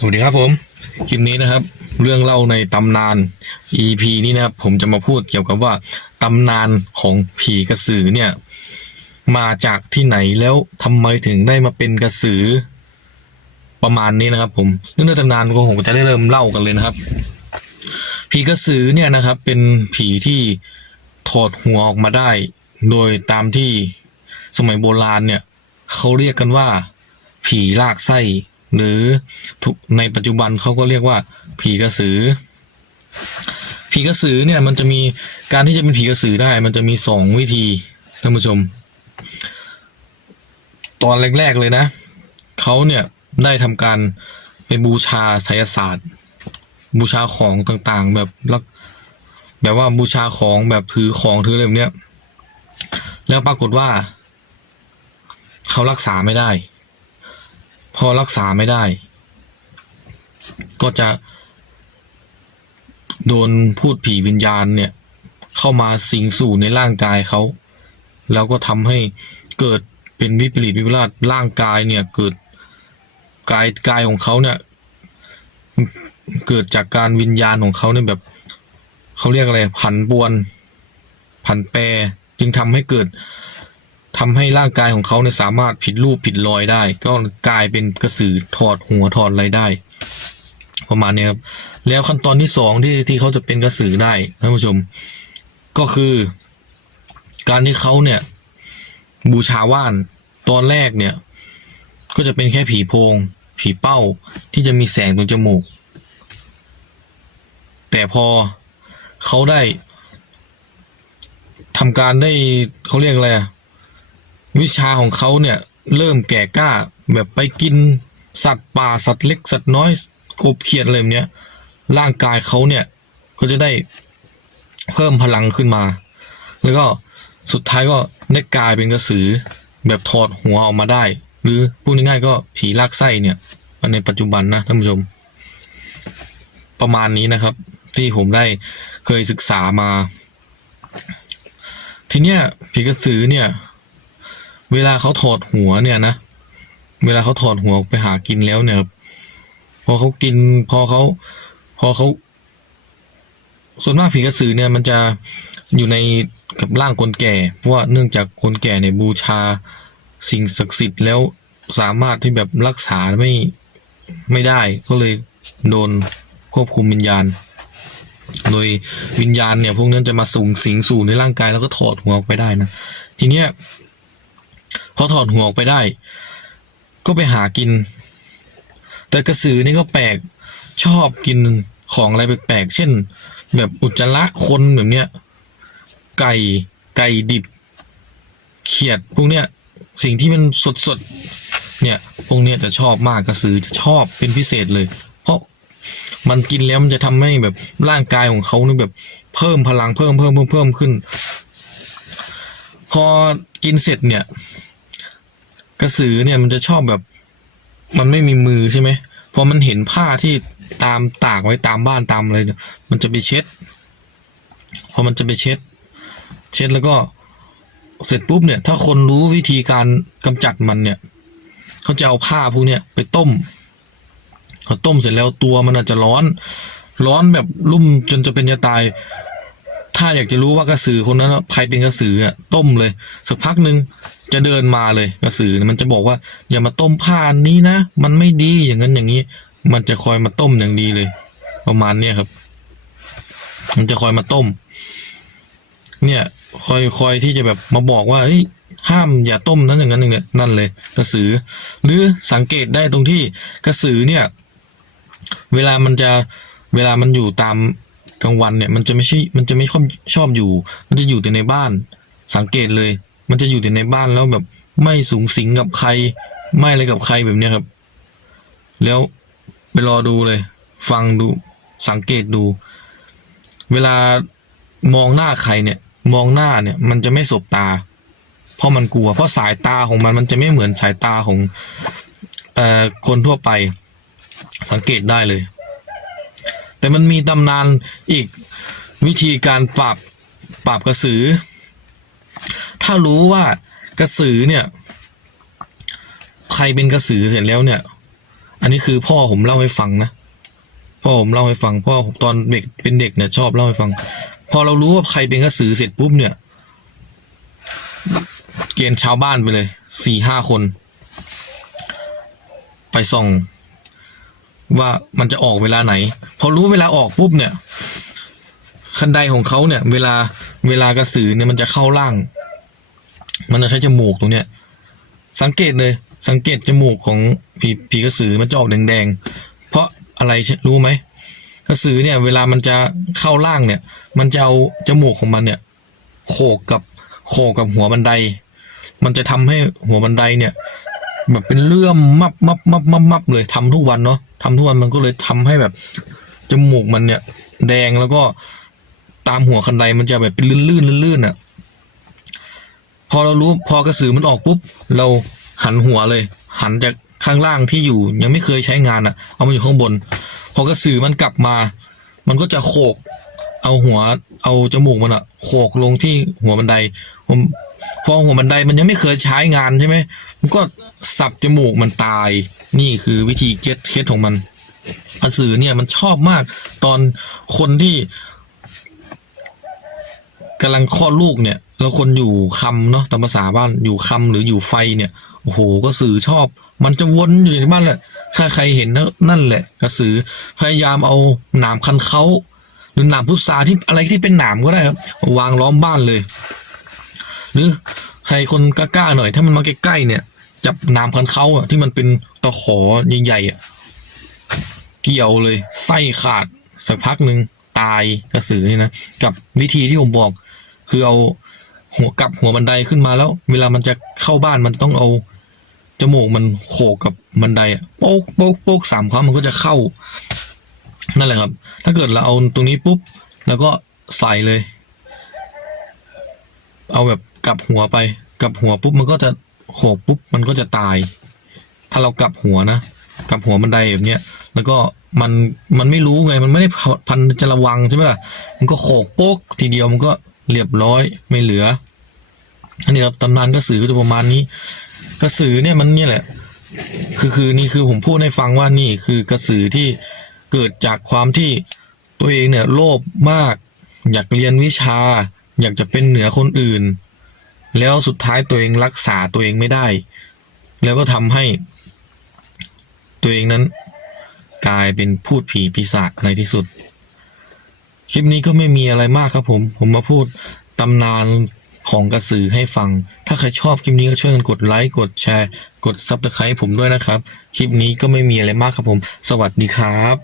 สวัสดีครับผม คลิปนี้นะครับ เรื่องเล่าในตำนาน EP นี้นะครับ ผมจะมาพูดเกี่ยวกับว่าตำนานของผีกระสือเนี่ย มาจากที่ไหนแล้วทำไมถึงได้มาเป็นกระสือ ประมาณนี้นะครับ ผมเรื่องในตำนานก็ผมจะได้เริ่มเล่ากันเลยนะครับ ผีกระสือเนี่ยนะครับ เป็นผีที่ถอดหัวออกมาได้ โดยตามที่สมัยโบราณเนี่ยเขาเรียกกันว่า ผีลากไส้ หรือในปัจจุบันเขาก็เรียกว่าผีกระสือ ผีกระสือเนี่ยมันจะมีการที่จะเป็นผีกระสือได้ มันจะมีสองวิธีท่านผู้ชม ตอนแรก ๆเลยนะเขาเนี่ยได้ทำการไปบูชาไสยศาสตร์ บูชาของต่างๆ แบบลักแบบว่าบูชาของแบบถือของถืออะไรแบบเนี้ยแล้วปรากฏว่าเขารักษาไม่ได้ พอรักษาไม่ได้ ก็จะโดนพูดผีวิญญาณเนี่ย เข้ามาสิงสู่ในร่างกายเขา แล้วก็ทำให้เกิดเป็นวิปริตวิปลาสร่างกายเนี่ยเกิดกายกายของเขาเนี่ย เกิดจากการวิญญาณของเขาเนี่ยแบบเขาเรียกอะไรผันปวนผันแปรจึงทำให้เกิด ทำให้ร่างกายของเขาเนี่ยสามารถผิดรูปผิดรอยได้ ก็กลายเป็นกระสือถอดหัวถอดอะไรได้ ประมาณนี้ครับแล้วขั้นตอนที่สองที่ที่เขาจะเป็นกระสือได้ท่านผู้ชม ก็คือ การที่เขาเนี่ย บูชาว่านตอนแรกเนี่ย ก็จะเป็นแค่ผีโพง ผีเป้าที่จะมีแสงตรงจมูก แต่พอเขาได้ทำการได้เขาเรียกอะไรอะ วิชาของเขาเนี่ยเริ่มแก่กล้าแบบไปกินสัตว์ป่าสัตว์เล็กสัตว์น้อยกบเขียดอะไรแบบเนี้ยร่างกายเขาเนี่ยก็จะได้เพิ่มพลังขึ้นมา แล้วก็สุดท้ายก็ได้กลายเป็นกระสือแบบถอดหัวออกมาได้ หรือพูดง่ายๆก็ผีลากไส้เนี่ยในปัจจุบันนะท่านผู้ชม ประมาณนี้นะครับ ที่ผมได้เคยศึกษามา ทีเนี้ยผีกระสือเนี่ย เวลาเขาถอดหัวเนี่ยนะ เวลาเขาถอดหัวไปหากินแล้วเนี่ยพอเขากินพอเขาพอเขาส่วนมากผีกระสือเนี่ยมันจะอยู่ในกับร่างคนแก่ เพราะว่าเนื่องจากคนแก่เนี่ยบูชาสิ่งศักดิ์สิทธิ์แล้วสามารถที่แบบรักษาไม่ไม่ได้ก็เลยโดนควบคุมวิญญาณ โดยวิญญาณเนี่ยพวกนั้นจะมาสูงสิงสู่ในร่างกายแล้วก็ถอดหัวออกไปได้นะ ทีเนี้ย พอถอดหัวออกไปได้ ก็ไปหากิน แต่กระสือนี่ก็แปลกชอบกินของอะไรแปลกๆเช่น แบบอุจจาระคนแบบเนี้ย ไก่ไก่ดิบ เขียดพวกเนี้ย สิ่งที่มันสดๆเนี่ยพวกเนี้ยจะชอบมากกระสือจะชอบเป็นพิเศษเลย เพราะมันกินแล้วมันจะทำให้แบบร่างกายของเขาเนี่ยแบบเพิ่มพลังเพิ่มเพิ่มเพิ่มเพิ่มขึ้น พอกินเสร็จเนี่ย กระสือเนี่ยมันจะชอบแบบ มันไม่มีมือใช่ไหมพอมันเห็นผ้าที่ตามตากไว้ตามบ้านตามอะไรเนี่ยมันจะไปเช็ด พอมันจะไปเช็ด เช็ดแล้วก็เสร็จปุ๊บเนี่ย ถ้าคนรู้วิธีการกำจัดมันเนี่ย เขาจะเอาผ้าพวกเนี้ยไปต้มพอต้มเสร็จแล้วตัวมันอาจจะร้อน ร้อนแบบรุ่มจนจะเป็นจะตาย ถ้าอยากจะรู้ว่ากระสือคนนั้นใครเป็นกระสืออะต้มเลย สักพักหนึ่ง จะเดินมาเลยกระสือมันจะบอกว่า อย่ามาต้มผ้านี้นะ มันไม่ดีอย่างนั้นอย่างนี้ มันจะคอยมาต้มอย่างดีเลย ประมาณเนี้ยครับ มันจะคอยมาต้ม เนี่ย คอยคอยที่จะแบบมาบอกว่าเฮ้ยห้ามอย่าต้มนั้นอย่างนั้นอย่างนี้นั่นเลย กระสือ หรือสังเกตได้ตรงที่กระสือเนี่ย เวลามันจะเวลามันอยู่ตามกลางวันเนี่ย มันจะไม่ใช่มันจะไม่ชอบชอบอยู่ มันจะอยู่แต่ในบ้าน สังเกตเลย มันจะอยู่แต่ในบ้านแล้วแบบไม่สูงสิงกับใคร ไม่อะไรกับใครแบบเนี้ยครับ แล้วไปรอดูเลย ฟังดูสังเกตดู เวลามองหน้าใครเนี่ย มองหน้าเนี่ย มันจะไม่สบตา เพราะมันกลัว เพราะสายตาของมันมันจะไม่เหมือนสายตาของเอ่อคนทั่วไป สังเกตได้เลย แต่มันมีตำนานอีกวิธีการปราบปราบกระสือ ถ้ารู้ว่ากระสือเนี่ย ใครเป็นกระสือเสร็จแล้วเนี่ย อันนี้คือพ่อผมเล่าให้ฟังนะพ่อผมเล่าให้ฟังพ่อผมตอนเด็กเป็นเด็กเนี่ยชอบเล่าให้ฟัง พอเรารู้ว่าใครเป็นกระสือเสร็จปุ๊บเนี่ย เกณฑ์ชาวบ้านไปเลยสี่ห้าคน ไปส่อง ว่ามันจะออกเวลาไหน พอรู้เวลาออกปุ๊บเนี่ยคันไดของเขาเนี่ย เวลาเวลากระสือเนี่ยมันจะเข้าล่าง มันจะใช้จมูกตรงเนี้ย สังเกตเลย สังเกตจมูกของผีผีกระสือมันจะออกแดงๆ เพราะอะไรใช่รู้ไหมกระสือเนี่ย เวลามันจะเข้าล่างเนี่ย มันจะเอาจมูกของมันเนี่ยโขกกับโขกกับหัวบันได มันจะทำให้หัวบันไดเนี่ย แบบเป็นเลื่อมมับมับมับมับมับเลยทำทุกวันเนาะทำทุกวันมันก็เลยทำให้แบบจมูกมันเนี่ย แดงแล้วก็ตามหัวคันไดมันจะแบบเป็นลื่นๆลื่นๆอะ อเรารู้พอกระสือมันออกปุ๊บ เราหันหัวเลย หันจากข้างล่างที่อยู่ยังไม่เคยใช้งานอะ เอามาอยู่ข้างบน พอกระสือมันกลับมา มันก็จะโขก เอาหัว เอาจมูกมันอะโขกลงที่หัวบันไดผมพอหัวบันไดมันยังไม่เคยใช้งานใช่ไหมมันก็สับจมูกมันตาย นี่คือวิธีเก็ตเคสของมันกระสือเนี่ยมันชอบมาก ตอนคนที่กำลังคลอดลูกเนี่ย แล้วคนอยู่คำเนาะตามภาษาบ้านอยู่คำหรืออยู่ไฟเนี่ยโอ้โหกระสือชอบ มันจะวนอยู่ในบ้านแหละถ้าใครเห็นนะนั่นแหละกระสือพยายามเอาหนามคันเขาหรือหนามพุทราที่อะไรที่เป็นหนามก็ได้ครับวางล้อมบ้านเลย หรือใครคนกล้าๆหน่อยถ้ามันมาใกล้ๆเนี่ย จับหนามคันเขาอะที่มันเป็นตะขอใหญ่ๆอะเกี่ยวเลยไส้ขาดสักพักหนึ่งตายกระสือนี่นะกับวิธีที่ผมบอก คือเอา หัวกลับหัวบันไดขึ้นมาแล้ว เวลามันจะเข้าบ้านมันต้องเอาจมูกมันโขกกับบันไดโป๊กโป๊กโป๊กสามครั้งมันก็จะเข้า นั่นแหละครับ ถ้าเกิดเราเอาตรงนี้ปุ๊บ แล้วก็ใส่เลย เอาแบบกลับหัวไป กลับหัวปุ๊บมันก็จะโขกปุ๊บมันก็จะตาย ถ้าเรากลับหัวนะกลับหัวบันไดแบบเนี้ย แล้วก็มันมันไม่รู้ไง มันไม่ได้พันจะระวังใช่ไหมล่ะ มันก็โขกโป๊กทีเดียวมันก็ เรียบร้อยไม่เหลืออันนี้ครับตำนานกระสือก็จะประมาณนี้ กระสือเนี่ยมันนี่แหละ คือคือนี่คือผมพูดให้ฟังว่านี่คือกระสือที่เกิดจากความที่ตัวเองเนี่ยโลภมาก อยากเรียนวิชา อยากจะเป็นเหนือคนอื่น แล้วสุดท้ายตัวเองรักษาตัวเองไม่ได้ แล้วก็ทำให้ ตัวเองนั้น กลายเป็นพูดผีปีศาจในที่สุด คลิปนี้ก็ไม่มีอะไรมากครับผม ผมมาพูดตำนานของกระสือให้ฟัง ถ้าใครชอบคลิปนี้ก็ช่วยกันกดไลค์ กดแชร์ กดซับสไครต์ผมด้วยนะครับ คลิปนี้ก็ไม่มีอะไรมากครับผม สวัสดีครับ